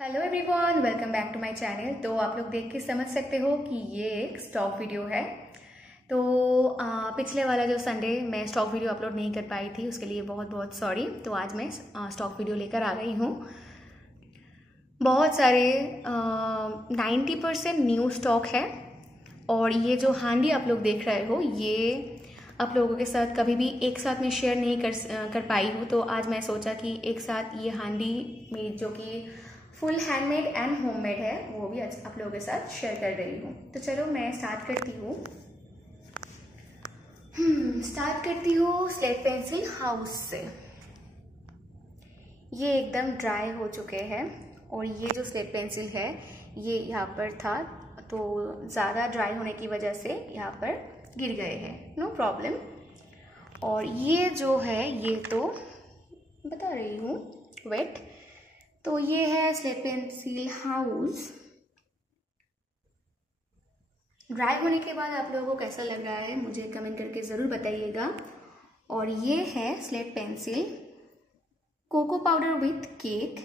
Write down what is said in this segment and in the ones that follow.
Hello everyone, welcome back to my channel. तो आप लोग देख के समझ सकते हो कि ये एक स्टॉक वीडियो है। तो पिछले वाला जो संडे मैं स्टॉक वीडियो अपलोड नहीं कर पाई थी, उसके लिए बहुत बहुत सॉरी। तो आज मैं स्टॉक वीडियो लेकर आ गई हूँ। बहुत सारे 90% न्यू स्टॉक है। और ये जो हांडी आप लोग देख रहे हो, ये आप लोगों के साथ कभी भी एक साथ में शेयर नहीं कर पाई हूँ। तो आज मैं सोचा कि एक साथ ये हांडी मेरी जो कि फुल हैंडमेड एंड होममेड है, वो भी आप लोगों के साथ शेयर कर रही हूँ। तो चलो मैं स्टार्ट करती हूँ स्लेट पेंसिल हाउस से। ये एकदम ड्राई हो चुके हैं और ये जो स्लेट पेंसिल है ये यहाँ पर था, तो ज़्यादा ड्राई होने की वजह से यहाँ पर गिर गए हैं, नो प्रॉब्लम। और ये जो है ये तो बता रही हूँ वेट। तो ये है स्लेट पेंसिल हाउस। ड्राई होने के बाद आप लोगों को कैसा लग रहा है मुझे कमेंट करके ज़रूर बताइएगा। और ये है slate pencil cocoa powder with cake,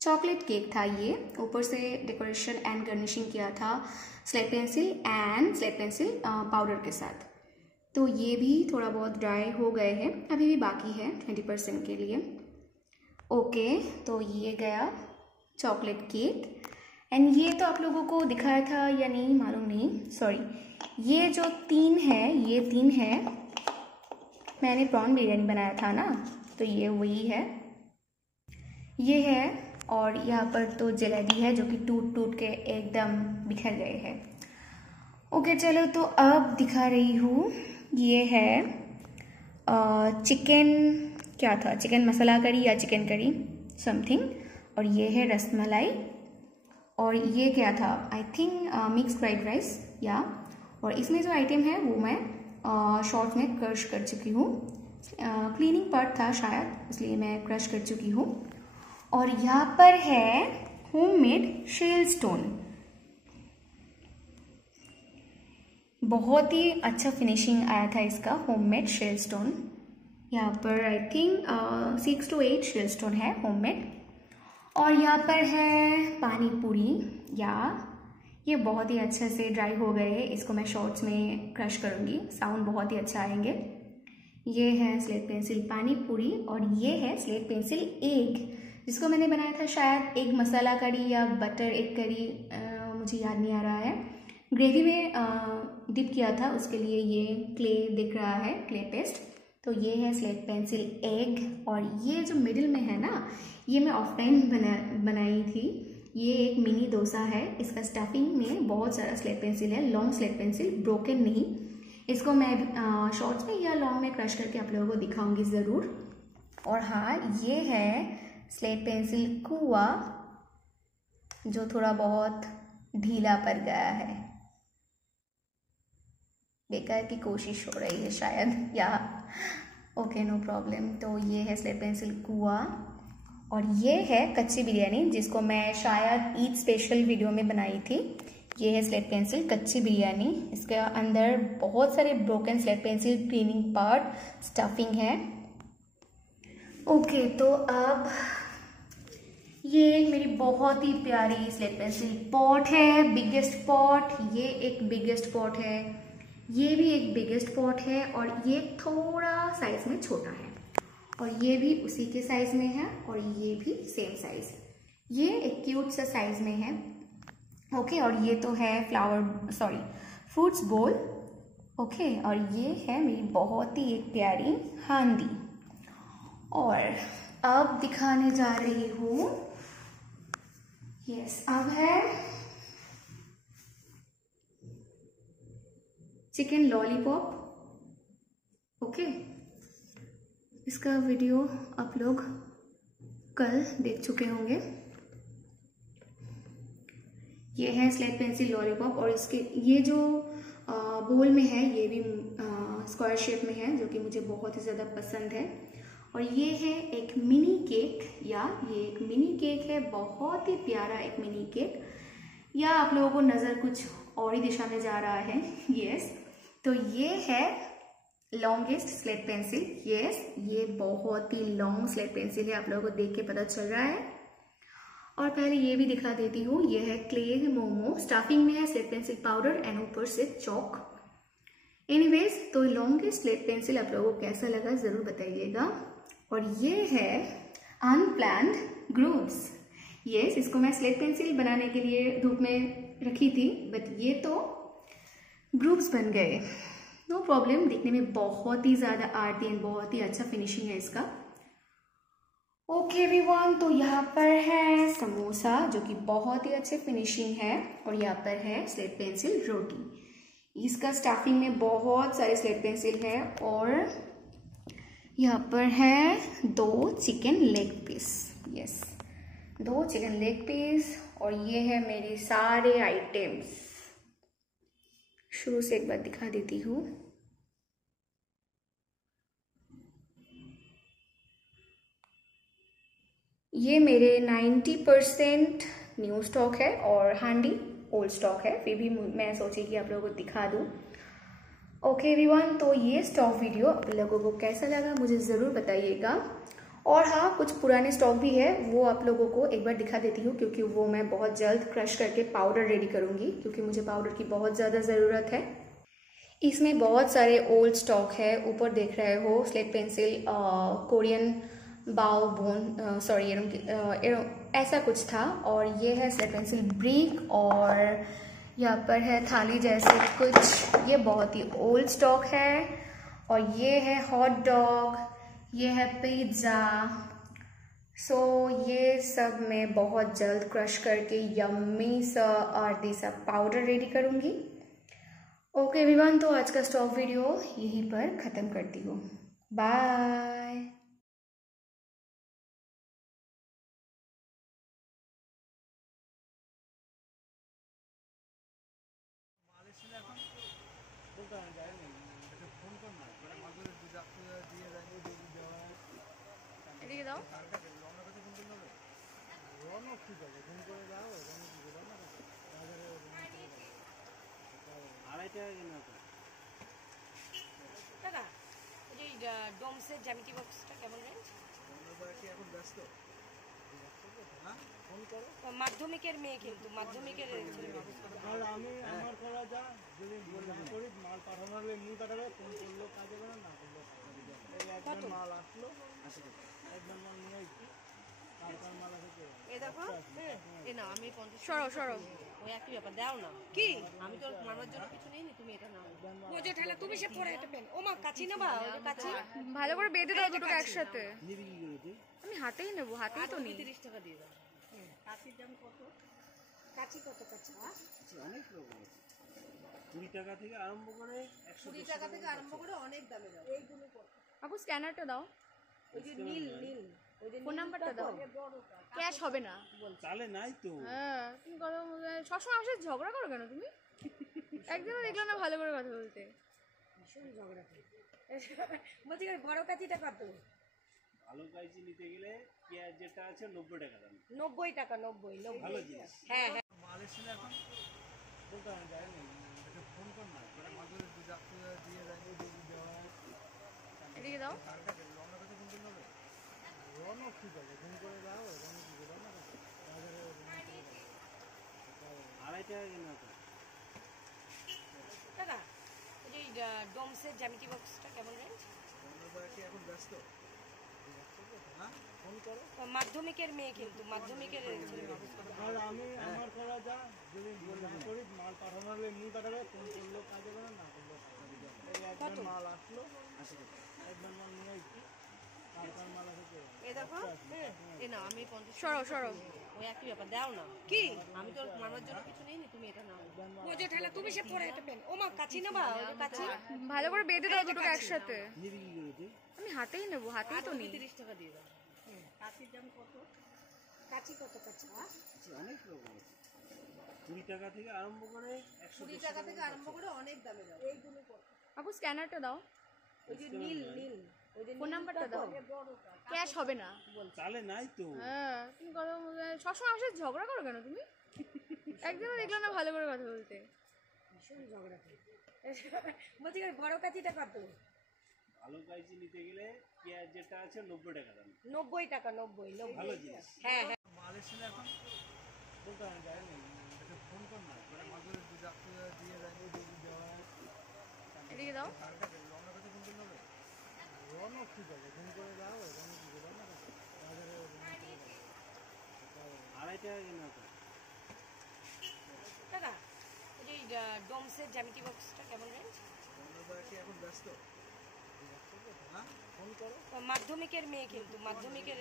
chocolate cake था ये। ऊपर से डेकोरेशन एंड गार्निशिंग किया था स्लेट पेंसिल पाउडर के साथ। तो ये भी थोड़ा बहुत ड्राई हो गए हैं, अभी भी बाकी है 20% के लिए। ओके, तो ये गया चॉकलेट केक। एंड ये तो आप लोगों को दिखाया था या नहीं मालूम नहीं, सॉरी। ये जो तीन है मैंने प्रॉन बिरयानी बनाया था ना, तो ये वही है, ये है। और यहाँ पर तो जलेबी है जो कि टूट टूट के एकदम बिखर गए हैं। ओके चलो, तो अब दिखा रही हूँ। ये है चिकन, क्या था, चिकन मसाला करी या चिकन करी समथिंग। और ये है रसमलाई। और ये क्या था, I think mix fried rice या। और इसमें जो आइटम है वो मैं शॉर्ट्स में क्रश कर चुकी हूँ। क्लीनिंग पार्ट था शायद, इसलिए मैं क्रश कर चुकी हूँ। और यहाँ पर है होममेड शेल स्टोन। बहुत ही अच्छा फिनिशिंग आया था इसका होममेड शेल स्टोन। यहाँ पर I think 6 to 8 shell stone है होममेड। और यहाँ पर है पानी पूरी, या ये बहुत ही अच्छे से ड्राई हो गए हैं। इसको मैं शॉर्ट्स में क्रश करूँगी, साउंड बहुत ही अच्छा आएंगे। ये है स्लेट पेंसिल पानी पूरी। और ये है स्लेट पेंसिल एग, जिसको मैंने बनाया था शायद एग मसाला करी या बटर एग करी, मुझे याद नहीं आ रहा है। ग्रेवी में डिप किया था, उसके लिए ये क्ले दिख रहा है, क्ले पेस्ट। तो ये है स्लेट पेंसिल एग। और ये जो मिडिल में है ना, ये मैं ऑफलाइन बनाई थी। ये एक मिनी डोसा है। इसका स्टफिंग में बहुत सारा स्लेट पेंसिल है, लॉन्ग स्लेट पेंसिल, ब्रोकन नहीं। इसको मैं शॉर्ट्स में या लॉन्ग में क्रश करके आप लोगों को दिखाऊंगी ज़रूर। और हाँ, ये है स्लेट पेंसिल कुआ, जो थोड़ा बहुत ढीला पड़ गया है, बेकार की कोशिश हो रही है शायद, या ओके नो प्रॉब्लम। तो ये है स्लेट पेंसिल कुआ। और ये है कच्ची बिरयानी, जिसको मैं शायद ईद स्पेशल वीडियो में बनाई थी। ये है स्लेट पेंसिल कच्ची बिरयानी। इसके अंदर बहुत सारे broken slate pencil, cleaning part, stuffing है। ओके, तो अब ये मेरी बहुत ही प्यारी स्लेट पेंसिल पॉट है, बिगेस्ट पॉट। ये एक बिगेस्ट पॉट है, ये भी एक बिगेस्ट पॉट है। और ये थोड़ा साइज में छोटा है, और ये भी उसी के साइज में है, और ये भी सेम साइज। ये एक क्यूट सा साइज में है। ओके, और ये तो है फ्रूट्स बोल। ओके, और ये है मेरी बहुत ही एक प्यारी हांडी। और अब दिखाने जा रही हूँ, यस, अब है चिकन लॉलीपॉप। ओके, इसका वीडियो आप लोग कल देख चुके होंगे। ये है स्लेट पेंसिल लॉलीपॉप। और इसके ये जो बोल में है, ये भी स्क्वायर शेप में है, जो कि मुझे बहुत ही ज़्यादा पसंद है। और ये है एक मिनी केक, या ये एक मिनी केक है, बहुत ही प्यारा एक मिनी केक। या आप लोगों को नज़र कुछ और ही दिशा में जा रहा है, यस। तो ये है लॉन्गेस्ट स्लेट पेंसिल, यस, ये बहुत ही लॉन्ग स्लेट पेंसिल है, आप लोगों को देख के पता चल रहा है। और पहले ये भी दिखा देती हूँ, ये है क्ले मोमो, स्टाफिंग में है स्लेट पेंसिल पाउडर एंड ऊपर से चौक। एनीवेज, तो लॉन्गेस्ट स्लेट पेंसिल आप लोगों को कैसा लगा ज़रूर बताइएगा। और ये है अनप्लान्ड ग्रूव्स। यस, इसको मैं स्लेट पेंसिल बनाने के लिए धूप में रखी थी, बट ये तो ग्रूव्स बन गए। नो प्रॉब्लम, दिखने में बहुत ही ज़्यादा आर्टी एंड बहुत ही अच्छा फिनिशिंग है इसका। ओके एवरीवन, तो यहाँ पर है समोसा जो कि बहुत ही अच्छे फिनिशिंग है, और यहाँ पर है स्लेट पेंसिल रोटी। इसका स्टफिंग में बहुत सारे स्लेट पेंसिल है, और यहाँ पर है 2 chicken leg piece. Yes, 2 chicken leg piece, और ये है मेरी सारे आइटम्स। शुरू से एक बार दिखा देती हूँ। ये मेरे 90% न्यू स्टॉक है और 100 ओल्ड स्टॉक है, फिर भी मैं सोची कि आप लोगों को दिखा दूँ। ओके एवरीवन, तो ये स्टॉक वीडियो आप लोगों को कैसा लगा मुझे ज़रूर बताइएगा। और हाँ, कुछ पुराने स्टॉक भी है, वो आप लोगों को एक बार दिखा देती हूँ, क्योंकि वो मैं बहुत जल्द क्रश करके पाउडर रेडी करूँगी, क्योंकि मुझे पाउडर की बहुत ज़्यादा ज़रूरत है। इसमें बहुत सारे ओल्ड स्टॉक है, ऊपर देख रहे हो स्लेट पेंसिल कोरियन बाओ बोन, सॉरी ऐसा कुछ था, और ये है स्लेट पेंसिल ब्रिक, और यहाँ पर है थाली जैसे कुछ, ये बहुत ही ओल्ड स्टॉक है। और ये है हॉट डॉग, ये है पिज्ज़ा। सो ये सब मैं बहुत जल्द क्रश करके यम्मी सा आर्टी सा पाउडर रेडी करूँगी। ओके एवरीवन, तो आज का स्टॉक वीडियो यहीं पर ख़त्म करती हूँ। बाय। এদিকে দাও। টাকা ওই যে ডোমসের জ্যামিতি বক্সটা কেমন রেঞ্জ? মাধ্যমিকের মেয়ে, কিন্তু মাধ্যমিকের আমি আমার করা যা যদি না করি মাল পাঠানো হলে এমনি পাঠাবে, ফোন করলো কাজ হবে না, না করলো একবার মাল আসলো, একবার মাল নিয়ে আসছি, তারপর মাল আসে। এ দেখো, এ না আমি 50 সরো সরো, ওই একই ব্যাপার দাও না কি, আমি তো মামার জন্য কিছু নেই, তুমি এটা নাও। ও যে ঠেলা তুমি সে পরে একটা পেন, ও মা কাচি না বা ওই কাচি ভালো করে বেঁধে দাও দুটোকে একসাথে। নিবি কি করে তুই? আমি হাতেই নেবো, হাতেই তো নেই। 30 টাকা দিয়ে দাও। কাচির দাম কত? কাচি কত? কাচি অনেক রকম আছে, 20 টাকা থেকে আরম্ভ করে 20 টাকা থেকে আরম্ভ করে অনেক দামে দাও। এইগুলো কত? আপু স্ক্যানারটা দাও, ওই যে নীল নীল, ওই যে ফোন নাম্বারটা দাও। ক্যাশ হবে না। চালে নাই তো। হ্যাঁ, তুমি কথা সবসময় আমার সাথে ঝগড়া করো কেন তুমি? একদিনও দেখলাম না ভালো করে কথা বলতে। ভীষণ ঝগড়া করি। বলছি বড় কাচিটা কত? ভালো কাঁচি নিতে গেলে পেঁয়াজ যেটা আছে 90 টাকা দাম। 90 টাকা, 90 ভালো জিনিস। হ্যাঁ হ্যাঁ। মাল এসে এখন বলতে আমি যাই না, এটা ফোন কর না, মানে মাঝে দিয়ে যায় দিয়ে দেওয়া। এদিকে দাও। রওনা কাছে ফোন করলে রওনা ঠিক আছে, ফোন করে যাও, রওনা কি করে না বাজারে 2.5 টাকা কিনা তো টাকা। ওই যে ডোমসের জ্যামিতি বক্সটা কেমন রেঞ্জ? আমরা কি এখন ব্যস্ত? হ্যাঁ, ফোন করো। মাধ্যমিকের মেয়ে, কিন্তু মাধ্যমিকের আর আমি আমার করা যা যদি না করি মাল পাঠানো হলে এমনি পাঠাবে, ফোন করলো কাজ হবে না, না করলো একবার মাল আসলো, একবার মাল নিয়ে আসছি, তারপর মাল আসে। এ দেখো, এ না আমি 50 সরো সরো, ওই একই ব্যাপার দাও না কি, আমি তো মামার জন্য কিছু নেই, তুমি এটা নাও। ও যে ঠেলা তুমি সে পরে একটা পেন, ও মা কাচি না বা ওই কাচি ভালো করে বেঁধে দাও দুটোকে একসাথে। নিবি কি করে তুই? আমি হাতেই নেবো, হাতেই তো নেই। 30 টাকা দিয়ে দাও। কাচির দাম কত? কাচি কত? কাচি অনেক রকম আছে, 20 টাকা থেকে আরম্ভ করে 20 টাকা থেকে আরম্ভ করে অনেক দামে দাও। এইগুলো কত? আপু স্ক্যানারটা দাও, ওই যে নীল নীল, ওই যে ফোন নাম্বারটা দাও। ক্যাশ হবে না। চালে নাই তো। হ্যাঁ, তুমি কথা সবসময় আমার সাথে ঝগড়া করো কেন তুমি? একদিনও দেখলাম না ভালো করে কথা বলতে। ভীষণ ঝগড়া করি। বলছি বড় কাচিটা কত? ভালো কাঁচি নিতে গেলে পেঁয়াজ যেটা আছে 90 টাকা দাম। 90 টাকা, 90 ভালো জিনিস। হ্যাঁ হ্যাঁ। মাল এসেছিল এখন বলতে হয় যায়নি, এটা ফোন কর না, মানে মাঝে যাত্রী দিয়ে যায় দেওয়া হয়। এদিকে দাও। রওনার কাছে ফোন করলে হবে? রওনা ঠিক আছে, ফোন করে যাও, রওনা ঠিক আছে, রওনা কাছে বাজারে 2.5 টাকা কিনা তো। দাদা ওই যে ডোমসের জ্যামিতি বক্সটা কেমন রেঞ্জ? রওনার কি এখন ব্যস্ত? হ্যাঁ, ফোন করো। মাধ্যমিকের মেয়ে কিন্তু মাধ্যমিকের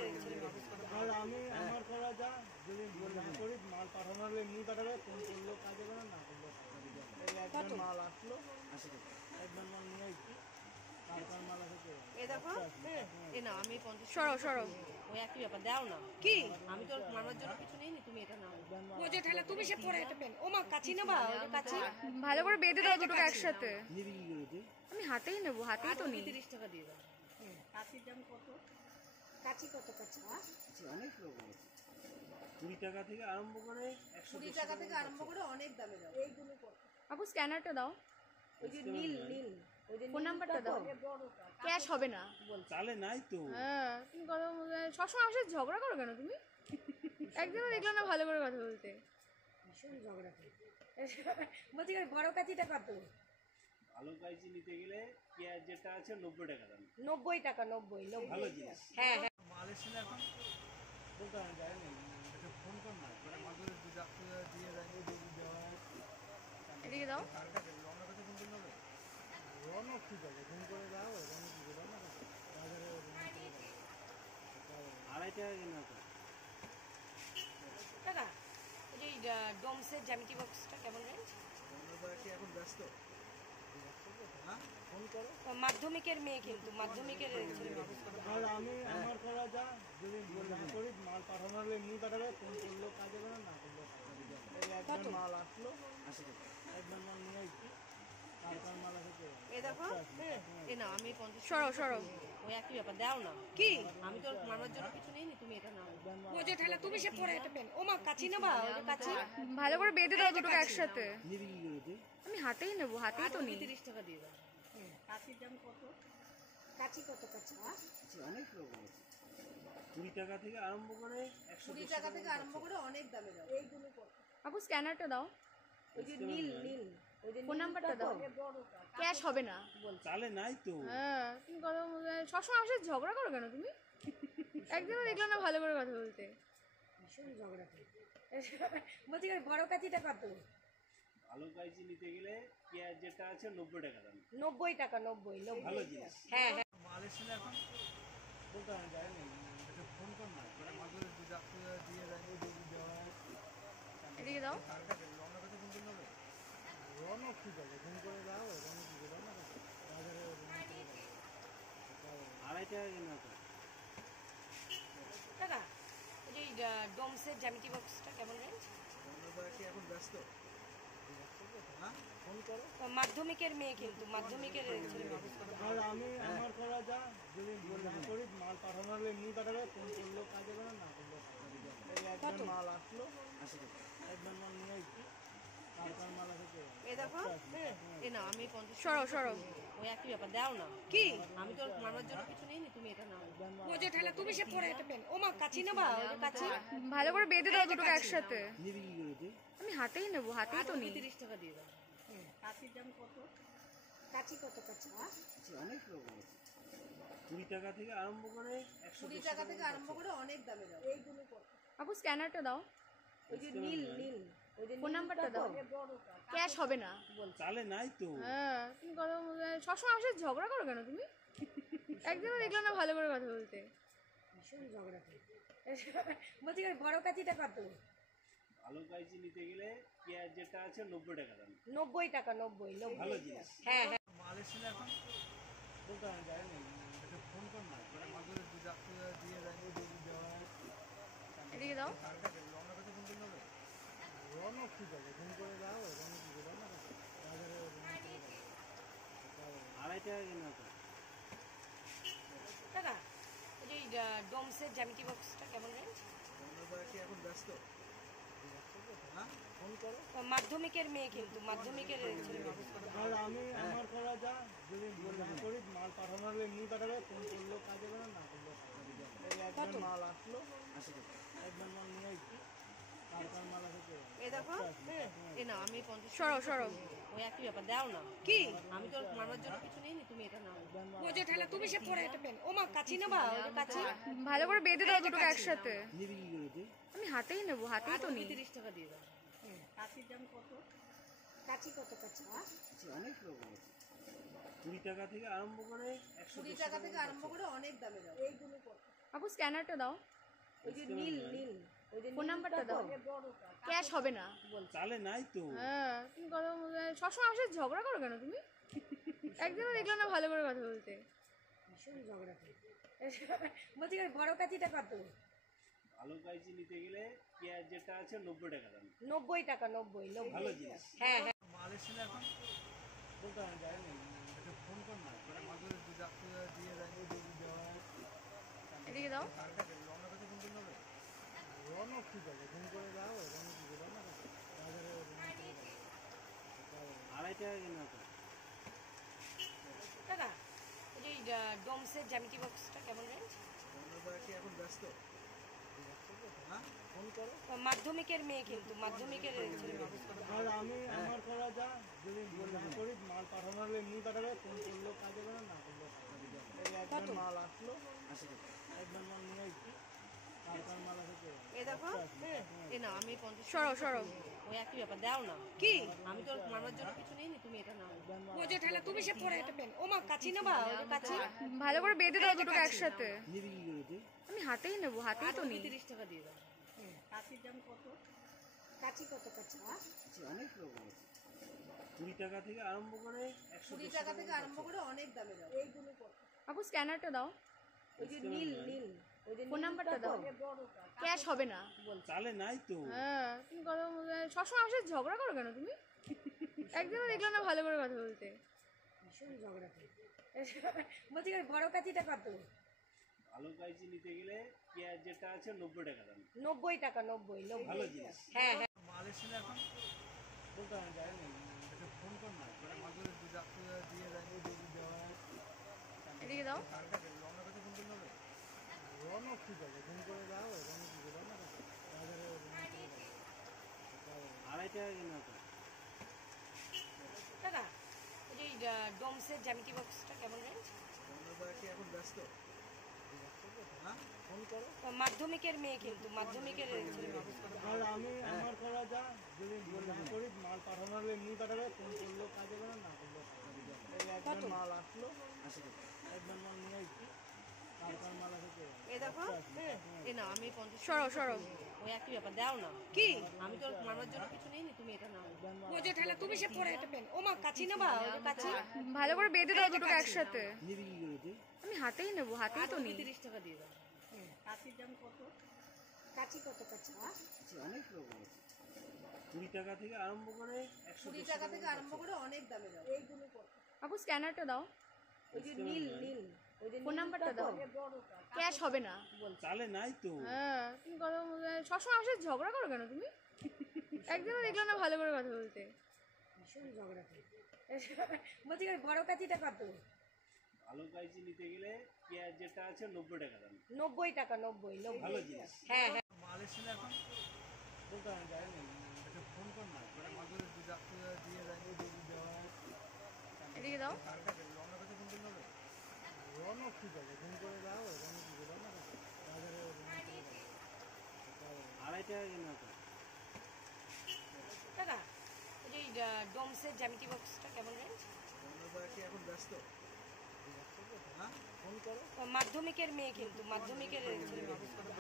আর আমি আমার করা যা, যদি না করি মাল পাঠানো হলে এমনি পাঠাবে, ফোন করলেও কাজ হবে না, না করলেও কাজ হবে। এই একবার মাল আসলো, একবার মাল নিয়ে আসছি, তারপর মাল আসে। এ দেখো এ না আমি 50 সরো ওই একই ব্যাপার দাও না কি আমি তো মামার জন্য কিছু নেইনি, তুমি এটা নাও। ও যে ঠেলা তুমি সে পরে এটা পেন ও মা কাচি নেবা, ওই কাচি ভালো করে বেঁধে দাও দুটোকে একসাথে। নিবি কি করেছে? আমি হাতেই নেবো, হাতেই তো নেই। 30 টাকা দিয়ে দাও। কাচির দাম কত? কাচি কত কাচি? অনেক রকম আছে, 20 টাকা থেকে আরম্ভ করে 20 টাকা থেকে আরম্ভ করে অনেক দামে দাও। এইগুলো কত? আপু স্ক্যানারটা দাও, ওই যে নীল ওই যে ফোন নাম্বারটা দাও। ক্যাশ হবে না। চালে নাই তো। হ্যাঁ তুমি কথা সবসময় আমার সাথে ঝগড়া করো কেন তুমি? একদিনও দেখলাম না ভালো করে কথা বলতে। ভীষণ ঝগড়া করে বলছি বড় কাচিটা কত? ভালো কাইচি নিতে গেলে পেঁয়াজ যেটা আছে 90 টাকা দাম। 90 টাকা 90 ভালো জিনিস। হ্যাঁ হ্যাঁ মাল এসেছিল এখন বলতে হয় যায়নি, এটা ফোন কর না, মানে মাঝে যাত্রী দিয়ে যায় দেওয়া হয়। এদিকে দাও। রওনার কাছে ফোন করলে হবে? রওনা ঠিক আছে, ফোন করে যাও, রওনা ঠিক আছে, রওনা কাছে বাজারে 2.5 টাকা কিনা তো। দাদা ওই যে ডোমসের জ্যামিতি বক্সটা কেমন রেঞ্জ? রওনার কি এখন ব্যস্ত? হ্যাঁ, ফোন করো। মাধ্যমিকের মেয়ে কিন্তু মাধ্যমিকের আর আমি আমার করা যা, যদি না করি মাল পাঠানো হলে এমনি পাঠাবে, ফোন করলেও কাজ হবে না, না করলেও কাজ হবে। এই একবার মাল আসলো, একবার মাল নিয়ে আসছি, তারপর মাল আসে। এ দেখো এ না আমি 50 সরো ওই একই ব্যাপার দাও না কি আমি তো মামার জন্য কিছু নেইনি, তুমি এটা নাও। ও যে ঠেলা তুমি সে পরে এটা পেন ও মা কাচি নেবা, ওই কাচি ভালো করে বেঁধে দাও দুটোকে একসাথে। নিবি কি করেছে? আমি হাতেই নেবো, হাতেই তো নেই। 30 টাকা দিয়ে দাও। কাচির দাম কত? কাচি কত কাচি? অনেক রকম আছে, 20 টাকা থেকে আরম্ভ করে 20 টাকা থেকে আরম্ভ করে অনেক দামে দাও। এইগুলো কত? আপু স্ক্যানারটা দাও, ওই যে নীল ওই যে ফোন নাম্বারটা দাও। ক্যাশ হবে না। চালে নাই তো। হ্যাঁ তুমি কথা সবসময় আমার সাথে ঝগড়া করো কেন তুমি? একদিনও দেখলাম না ভালো করে কথা বলতে। ভীষণ ঝগড়া করে বলছি বড় কাচিটা কত? ভালো কাইচি নিতে গেলে পেঁয়াজ যেটা আছে 90 টাকা দাম। 90 টাকা 90 ভালো জিনিস। হ্যাঁ হ্যাঁ মাল এসেছিল এখন বলতে হয় যায়নি, এটা ফোন কর না, মানে মাঝে যাত্রী দিয়ে যায় দেওয়া হয়। এদিকে দাও। রওনার কাছে ফোন করলে হবে? রওনা ঠিক আছে, ফোন করে যাও, রওনা ঠিক আছে, রওনা কাছে বাজারে 2.5 টাকা কিনা তো। দাদা ওই যে ডোমসের জ্যামিতি বক্সটা কেমন রেঞ্জ? রওনার কি এখন ব্যস্ত? হ্যাঁ, ফোন করো। মাধ্যমিকের মেয়ে কিন্তু মাধ্যমিকের আর আমি আমার করা যা, যদি না করি মাল পাঠানো হলে এমনি পাঠাবে, ফোন করলেও কাজ হবে না, না করলেও কাজ হবে। এই একবার মাল আসলো, একবার মাল নিয়ে আসছি, তারপর মাল আসে। এ দেখো এ না আমি 50 সরো ওই একই ব্যাপার দাও না কি আমি তো মামার জন্য কিছু নেইনি, তুমি এটা নাও। ও যে ঠেলা তুমি সে পরে এটা পেন ও মা কাচি নেবা, ওই কাচি ভালো করে বেঁধে দাও দুটোকে একসাথে। নিবি কি করেছে? আমি হাতেই নেবো, হাতেই তো নেই। 30 টাকা দিয়ে দাও। কাচির দাম কত? কাচি কত কাচি? অনেক রকম আছে, 20 টাকা থেকে আরম্ভ করে 20 টাকা থেকে আরম্ভ করে অনেক দামে দাও। এইগুলো কত? আপু স্ক্যানারটা দাও, ওই যে নীল ওই যে ফোন নাম্বারটা দাও। ক্যাশ হবে না। চালে নাই তো। হ্যাঁ তুমি কথা সবসময় আমার সাথে ঝগড়া করো কেন তুমি? একদিনও দেখলাম না ভালো করে কথা বলতে। ভীষণ ঝগড়া করে বলছি বড় কাচিটা কত? ভালো কাইচি নিতে গেলে পেঁয়াজ যেটা আছে 90 টাকা দাম। 90 টাকা 90 ভালো জিনিস। হ্যাঁ হ্যাঁ মাল এসেছিল এখন বলতে হয় যায়নি, এটা ফোন কর না, মানে মাঝে যাত্রী দিয়ে যায় দেওয়া হয়। এদিকে দাও। রওনার কাছে ফোন করলে হবে? রওনা ঠিক আছে, ফোন করে যাও, রওনা ঠিক আছে, রওনা কাছে বাজারে 2.5 টাকা কিনা তো। দাদা ওই যে ডোমসের জ্যামিতি বক্সটা কেমন রেঞ্জ? রওনার কি এখন ব্যস্ত? হ্যাঁ, ফোন করো। মাধ্যমিকের মেয়ে কিন্তু মাধ্যমিকের আর আমি আমার করা যা, যদি না করি মাল পাঠানো হলে এমনি পাঠাবে, ফোন করলেও কাজ হবে না, না করলেও কাজ হবে। এই একবার মাল আসলো, একবার মাল নিয়ে এসছি কার মাল আছে কে এই দেখো এ না আমি 50 সরো সরো ওই একই ব্যাপার দাও না কি আমি তো মারবার জন্য কিছু নেই তুমি এটা নাও বোঝে ঠেলা তুমি সে পরে এটা পেন ও মা কাচি নেবা ওই কাচি ভালো করে বেঁধে দাও দুটোকে একসাথে। নিবি কি করে তুই আমি হাতেই নেবো, হাতেই তো নিই। 30 টাকা দিয়ে দাও কাচির দাম কত কাচি কত কাচি অনেক রকম আছে 20 টাকা থেকে আরম্ভ করে 20 টাকা থেকে আরম্ভ করে অনেক দামে দাও এইগুলো কত আপু স্ক্যানারটা দাও, ওই যে নীল নীল ওই যে ফোন নাম্বারটা দাও। ক্যাশ হবে না। চালে নাই তো হ্যাঁ তুমি কথা সবসময় আমার সাথে ঝগড়া করো কেন তুমি? একদিনও দেখলাম না ভালো করে কথা বলতে। ভীষণ ঝগড়া করে বলছি বড় কাচিটা কত ভালো কাইচি নিতে গেলে পেঁয়াজ যেটা আছে 90 টাকা দাম 90 টাকা 90 ভালো জিনিস হ্যাঁ হ্যাঁ মাল এসেছিল এখন বলতে আমি যাই না এটা ফোন কর না করে মাঝে যাচ্ছে দিয়ে যায় দেওয়া এদিকে দাও। রওনা কাছে ফোন করতে হবে রওনা ঠিক আছে ফোন করে দাও রওনা কি করে না বাজারে 2.5 টাকা কেনা তো টাকা এই যে ডোমসের জ্যামিতি বক্সটা কেমন রেঞ্জ আমরা কি এখন ব্যস্ত হ্যাঁ ফোন করো মাধ্যমিকের মেয়ে কিন্তু মাধ্যমিকের আর আমি আমার করা যা যদি না করি মাল পাঠানো হলে এমনি পাঠাবে ফোন করলেও কাজ হবে না করলেও একবার মাল আসলো একবার মাল নিয়ে এসছি কার মাল আছে কে এই দেখো এ না আমি 50 সরো সরো ওই একই ব্যাপার দাও না কি আমি তো মারবার জন্য কিছু নেই তুমি এটা নাও বোঝে ঠেলা তুমি সে পরে এটা পেন ও মা কাচি নেবা ওই কাচি ভালো করে বেঁধে দাও দুটোকে একসাথে। নিবি কি করে তুই আমি হাতেই নেবো, হাতেই তো নিই। 30 টাকা দিয়ে দাও কাচির দাম কত কাচি কত কাচি অনেক রকম আছে 20 টাকা থেকে আরম্ভ করে 20 টাকা থেকে আরম্ভ করে অনেক দামে দাও এইগুলো কত আপু স্ক্যানারটা দাও, ওই যে নীল নীল ওই যে ফোন নাম্বারটা দাও। ক্যাশ হবে না। চালে নাই তো হ্যাঁ তুমি কথা সবসময় আমার সাথে ঝগড়া করো কেন তুমি? একদিনও দেখলাম না ভালো করে কথা বলতে। ভীষণ ঝগড়া করে বলছি বড় কাচিটা কত ভালো কাইচি নিতে গেলে পেঁয়াজ যেটা আছে 90 টাকা দাম 90 টাকা 90 ভালো জিনিস হ্যাঁ হ্যাঁ মাল এসেছিল এখন বলতে আমি যাই না এটা ফোন কর না করে মাঝে যাচ্ছে দিয়ে যায় দেওয়া এদিকে দাও। রওনা কাছে ফোন করতে হবে রওনা ঠিক আছে ফোন করে দাও রওনা কি করে না বাজারে 2.5 টাকা কেনা তো টাকা ওই যে ডোমসের জ্যামিতি বক্সটা কেমন রেঞ্জ আমরা কি এখন ব্যস্ত হ্যাঁ ফোন করো মাধ্যমিকের মেয়ে কিন্তু মাধ্যমিকের আর আমি আমার করা যা যদি না করি মাল পাঠানো হলে এমনি পাঠাবে ফোন করলেও কাজ হবে না করলেও একবার মাল আসলো একবার মাল নিয়ে এসছি কার মাল আছে কে এই দেখো এ না আমি 50 সরো সরো ওই একই ব্যাপার দাও না কি আমি তো মারবার জন্য কিছু নেই তুমি এটা নাও বোঝে ঠেলা তুমি সে পরে এটা পেন ও মা কাচি নেবা ওই কাচি ভালো করে বেঁধে দাও দুটোকে একসাথে। নিবি কি করে তুই আমি হাতেই নেবো, হাতেই তো নিই। 30 টাকা দিয়ে দাও কাচির দাম কত কাচি কত কাচি অনেক রকম আছে 20 টাকা থেকে আরম্ভ করে 20 টাকা থেকে আরম্ভ করে অনেক দামে দাও এইগুলো কত আপু স্ক্যানারটা দাও, ওই যে নীল নীল ওই যে ফোন নাম্বারটা দাও। ক্যাশ হবে না। চালে নাই তো হ্যাঁ তুমি কথা সবসময় আমার সাথে ঝগড়া করো কেন তুমি? একদিনও দেখলাম না ভালো করে কথা বলতে। ভীষণ ঝগড়া করে বলছি বড় কাচিটা কত ভালো কাইচি নিতে গেলে পেঁয়াজ যেটা আছে 90 টাকা দাম 90 টাকা 90 ভালো জিনিস হ্যাঁ হ্যাঁ মাল এসেছিল এখন বলতে আমি যাই না এটা ফোন কর না করে মাঝে যাচ্ছে দিয়ে যায় দেওয়া এদিকে দাও। রওনা কাছে ফোন করতে হবে রওনা ঠিক আছে ফোন করে দাও রওনা কি করে না বাজারে 2.5 টাকা কেনা তো টাকা ওই যে ডোমসের জ্যামিতি বক্সটা কেমন রেঞ্জ আমরা কি এখন ব্যস্ত হ্যাঁ ফোন করো মাধ্যমিকের মেয়ে কিন্তু মাধ্যমিকের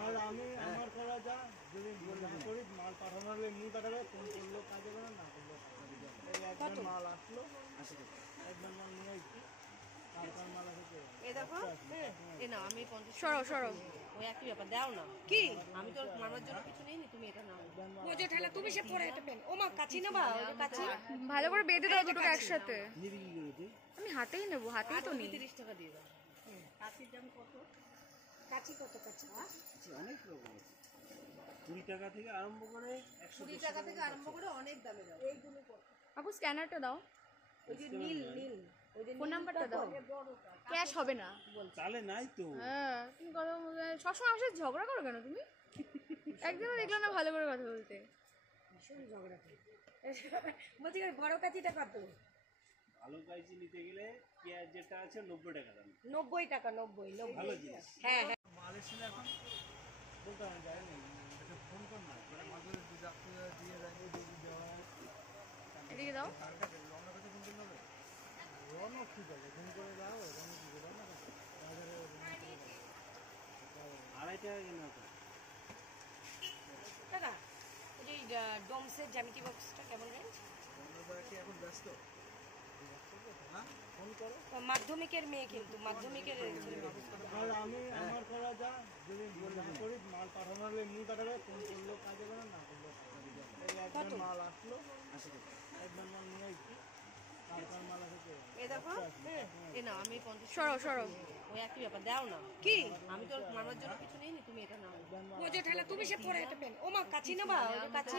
আর আমি আমার করা যা যদি না করি মাল পাঠানো হলে এমনি পাঠাবে ফোন করলেও কাজ হবে না করলেও একবার মাল আসলো একবার মাল নিয়ে এসছি কার মাল আছে কে এই দেখো এ না আমি 50 সরো সরো ওই একই ব্যাপার দাও না কি আমি তো মারবার জন্য কিছু নেই তুমি এটা নাও বোঝে ঠেলা তুমি সে পরে এটা পেন ও মা কাচি নেবা ওই কাচি ভালো করে বেঁধে দাও দুটোকে একসাথে। নিবি কি করে তুই আমি হাতেই নেবো, হাতেই তো নিই। 30 টাকা দিয়ে দাও কাচির দাম কত কাচি কত কাচি অনেক রকম আছে 20 টাকা থেকে আরম্ভ করে 20 টাকা থেকে আরম্ভ করে অনেক দামে দাও এইগুলো কত আপু স্ক্যানারটা দাও, ওই যে নীল নীল ওই যে ফোন নাম্বারটা দাও। ক্যাশ হবে না। চালে নাই তো হ্যাঁ তুমি কথা সবসময় আমার সাথে ঝগড়া করো কেন তুমি? একদিনও দেখলাম না ভালো করে কথা বলতে। ভীষণ ঝগড়া করে। বলছি বড় কাঁচিটা কত? ভালো কাইচি নিতে গেলে পেঁয়াজ যেটা আছে 90 টাকা দাম। 90 টাকা, 90 ভালো জিনিস। হ্যাঁ হ্যাঁ। মাল এসেছিল এখন বলতে আমি যাইনি, এটা ফোন কর না, মাঝে দিয়ে দেওয়া হয়। এদিকে দাও। রওনা কাছে ফোন করতে হবে, রওনা ঠিক আছে, ফোন করে দাও, রওনা ঠিক আছে, বাজারে 2.5 টাকা কিনা তো দাদা ওই যে ডোমসের জ্যামিতি বক্সটা কেমন রেঞ্জ? এখন ব্যস্ত, হ্যাঁ ফোন করো। মাধ্যমিকের মেয়ে, কিন্তু মাধ্যমিকের ছেলে মেয়ে। আর আমি আমার করা যা, যদি না করি মাল পাঠানো হলে এমনি পাঠাবে, ফোন করলেও কাজ হবে না, না করলেও একবার মাল আসলো, একবার মাল নিয়ে আসছি, তারপর মাল আসে। এ দেখো, এ না আমি 50 সরো সরো। ওই একই ব্যাপার, দাও না। কি আমি তো মামার জন্য কিছু নেইনি, তুমি এটা নাও। ও যে ঠেলা তুমি সে পরে এটা পেন। ও মা কাচি নেবা? ওই যে কাচি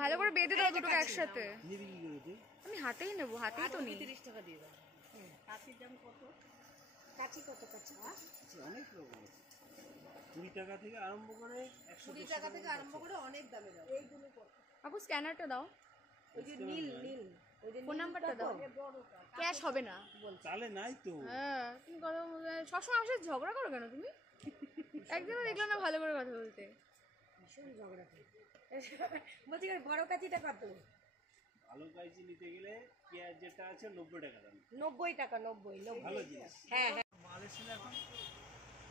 ভালো করে বেঁধে দাও দুটোকে একসাথে। নিবি কি করে? আমি হাতেই নেবো, হাতেই তো নেই। 30 টাকা দিয়ে দাও। কাচির দাম কত? কাচি কত? কাচি অনেক রকম আছে, 20 টাকা থেকে আরম্ভ করে 20 টাকা থেকে আরম্ভ করে অনেক দামে দাও। এইগুলো কত? আপু স্ক্যানারটা দাও, ওই যে নীল নীল, ওই যে ফোন নাম্বারটা দাও। ক্যাশ হবে না। চালে নাই তো। হ্যাঁ তুমি কথা সবসময় আমার সাথে ঝগড়া করো কেন তুমি? একদিনও দেখলাম না ভালো করে কথা বলতে। ভীষণ ঝগড়া করে। বলছি বড় কাচিটা কত? ভালো কাইচি নিতে গেলে পেঁয়াজ যেটা আছে 90 টাকা দাম। 90 টাকা, 90 ভালো জিনিস। হ্যাঁ হ্যাঁ। মাল এসেছিল এখন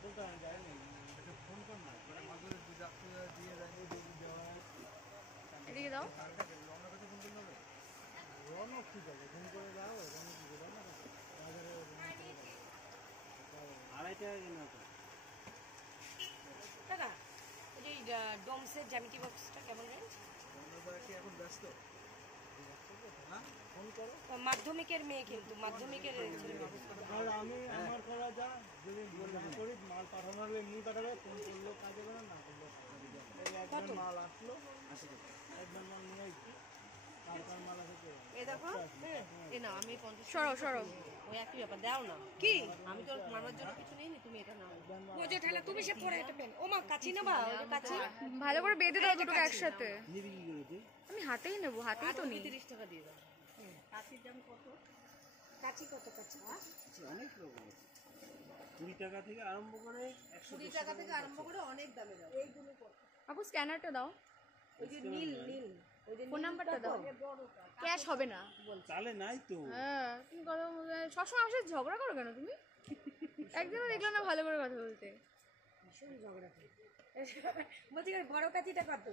বলতে আমি যাইনি, এটা ফোন কর না, মাঝে দিয়ে দেওয়া হয়। এদিকে দাও। রওনা কাছে ফোন করতে হবে, রওনা ঠিক আছে, ফোন করে দাও, রওনা ঠিক আছে, বাজারে 2.5 টাকা কিনা তো দাদা ওই যে ডোমসের জ্যামিতি বক্সটা কেমন রেঞ্জ? এখন ব্যস্ত, হ্যাঁ ফোন করো। মাধ্যমিকের মেয়ে, কিন্তু মাধ্যমিকের ছেলে মেয়ে। আর আমি আমার করা যা, যদি না করি মাল পাঠানো হলে এমনি পাঠাবে, ফোন করলেও কাজ হবে না, না করলেও একবার মাল আসলো, একবার মাল নিয়ে আসছি, তারপর মাল আসে। এ দেখো, এ না আমি 50 সরো সরো। ওই একই ব্যাপার, দাও না। কি আমি তো মামার জন্য কিছু নেইনি, তুমি এটা নাও। ও যে ঠেলা তুমি সে পরে এটা পেন। ও মা কাচি নেবা? ওই যে কাচি ভালো করে বেঁধে দাও দুটোকে একসাথে। নিবি কি করে? আমি হাতেই নেবো, হাতেই তো নেই। 30 টাকা দিয়ে দাও। কাচির দাম কত? কাচি কত? কাচি অনেক রকম আছে, 20 টাকা থেকে আরম্ভ করে 20 টাকা থেকে আরম্ভ করে অনেক দামে দাও। এইগুলো কত? আপু স্ক্যানারটা দাও, ওই যে নীল নীল, ওই যে ফোন নাম্বারটা দাও। ক্যাশ হবে না। চালে নাই তো। হ্যাঁ তুমি কথা সবসময় আমার সাথে ঝগড়া করো কেন তুমি? একদিনও দেখলাম না ভালো করে কথা বলতে। ভীষণ ঝগড়া করে। বলছি বড় কাচিটা কত?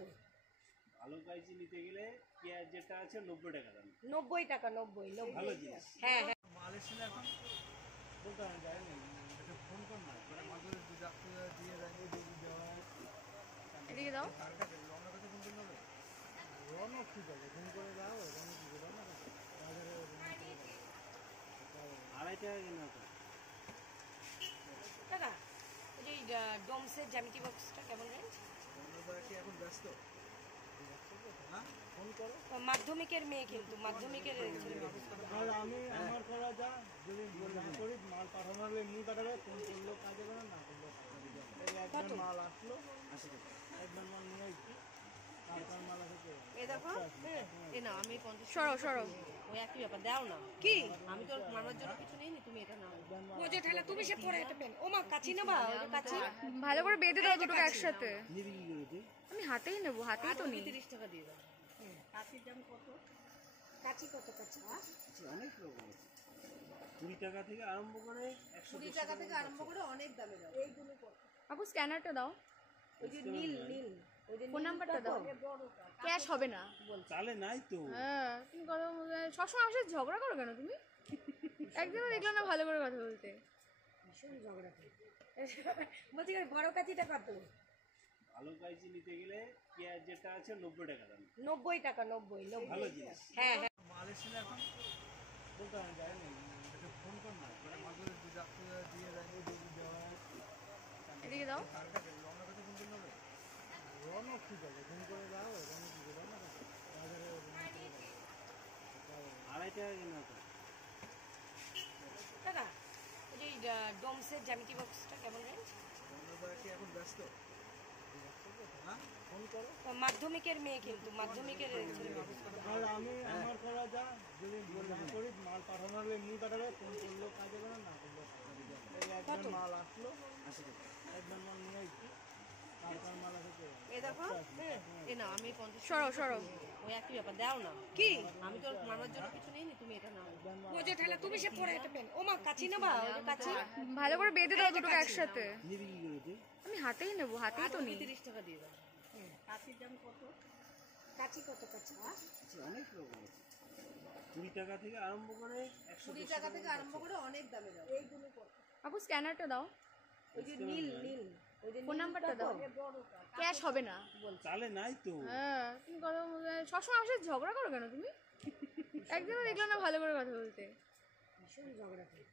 ভালো কাইচি নিতে গেলে পেঁয়াজ যেটা আছে 90 টাকা দাম। 90 টাকা, 90 ভালো জিনিস। হ্যাঁ হ্যাঁ। মাল এসেছিল এখন বলতে আমি যাইনি, এটা ফোন কর না, মাঝে দিয়ে দেওয়া হয়। এদিকে দাও। রওনা কাছে ফোন করতে হবে, রওনা ঠিক আছে, ফোন করে দাও, রওনা ঠিক আছে, বাজারে 2.5 টাকা কিনা তো দাদা ওই যে ডোমসের জ্যামিতি বক্সটা কেমন রেঞ্জ? এখন ব্যস্ত, হ্যাঁ ফোন করো। মাধ্যমিকের মেয়ে, কিন্তু মাধ্যমিকের ছেলে মেয়ে। আর আমি আমার করা যা, যদি না করি মাল পাঠানো হলে এমনি পাঠাবে, ফোন করলেও কাজ হবে না, না করলেও একবার মাল আসলো, একবার মাল নিয়ে আসছি, তারপর মাল আসে। এ দেখো, এ না আমি 50 সরো সরো। ওই একই ব্যাপার, দাও না। কি আমি তো মামার জন্য কিছু নেইনি, তুমি এটা নাও। ও যে ঠেলা তুমি সে পরে এটা পেন। ও মা কাচি নেবা? ওই যে কাচি ভালো করে বেঁধে দাও দুটোকে একসাথে। নিবি কি করে? আমি হাতেই নেবো, হাতেই তো নেই। 30 টাকা দিয়ে দাও। কাচির দাম কত? কাচি কত? কাচি অনেক রকম আছে, 20 টাকা থেকে আরম্ভ করে 20 টাকা থেকে আরম্ভ করে অনেক দামে দাও। এইগুলো কত? আপু স্ক্যানারটা দাও, ওই যে নীল নীল, ওই যে ফোন নাম্বারটা দাও। ক্যাশ হবে না। চালে নাই তো। হ্যাঁ তুমি কথা সবসময় আমার সাথে ঝগড়া করো কেন তুমি? একদিনও দেখলাম না ভালো করে কথা বলতে। ভীষণ ঝগড়া করে। বলছি বড় কাচিটা কত? ভালো কাইচি নিতে গেলে পেঁয়াজ যেটা আছে 90 টাকা দাম। 90 টাকা, 90 ভালো জিনিস। হ্যাঁ হ্যাঁ। মাল এসেছিল এখন বলতে আমি যাইনি, এটা ফোন কর না, মাঝে দিয়ে দেওয়া হয়। এদিকে দাও। রওনা কাছে ফোন করতে হবে, রওনা ঠিক আছে, ফোন করে দাও, রওনা ঠিক আছে, বাজারে 2.5 টাকা কিনা তো দাদা ওই যে ডোমসের জ্যামিতি বক্সটা কেমন রেঞ্জ? এখন ব্যস্ত, হ্যাঁ ফোন করো। মাধ্যমিকের মেয়ে কিন্তু মাধ্যমিকের ছেলে আর আমি আমার করা যা, যদি না করি মাল পাঠানো হলে এমনি পাঠাবে, ফোন করলেও কাজ হবে না, না করলেও কাজ হবে। এই একবার মাল আসলো, একবার মাল নিয়ে এসছি, তারপর মাল আসে। এ দেখো এ না আমি 50 সরো সরো ওই একই ব্যাপার দাও না কি আমি তো মামার জন্য কিছু নেই তুমি এটা নাও ও যে ঠেলা তুমি সে পরে এটা পেন ও মা কাচি নেবা ওই যে কাচি ভালো করে বেঁধে দাও দুটো একসাথে। নিবি কি করে তুই? আমি হাতেই নেবো, হাতেই তো নিই। 30 টাকা দিয়ে দাও কাচির দাম কত কাচি কত কাচি অনেক রকম আছে, 20 টাকা থেকে আরম্ভ করে 20 টাকা থেকে আরম্ভ করে অনেক দামে দাও এইগুলো কত আপু স্ক্যানারটা দাও, ওই যে নীল নীল ওই যে ফোন নাম্বারটা দাও। ক্যাশ হবে না। তাহলে নাই তো। হ্যাঁ তুমি কথা সবসময় আমার সাথে ঝগড়া করো কেন তুমি? একদিনও দেখলাম না ভালো করে কথা বলতে। ভীষণ ঝগড়া করে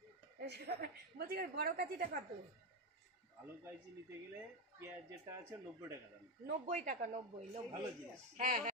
বলছি বড় কাচিটা কত? ভালো কাইচি নিতে গেলে পেঁয়াজ যেটা আছে 90 টাকা দাম। 90 টাকা 90 ভালো জিনিস। হ্যাঁ হ্যাঁ